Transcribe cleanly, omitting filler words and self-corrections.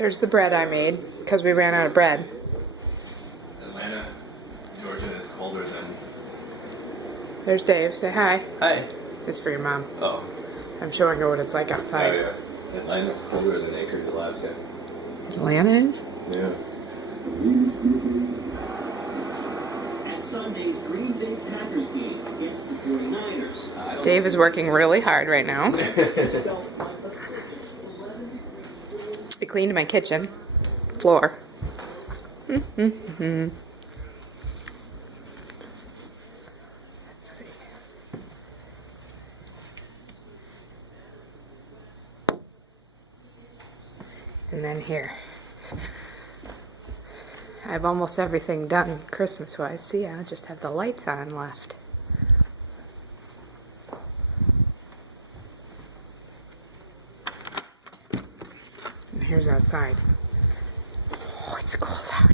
There's the bread I made, because we ran out of bread. Atlanta, Georgia is colder than... There's Dave. Say hi. Hi. It's for your mom. Oh. I'm showing her what it's like outside. Oh, yeah. Atlanta's colder than Anchorage, Alaska. Atlanta is? Yeah. At Sunday's Green Bay Packers game against the 49ers. Dave is working really hard right now. I cleaned my kitchen floor. Let's see. And then here. I have almost everything done Christmas-wise. See, I just have the lights on left. And here's outside. Oh, it's cold out.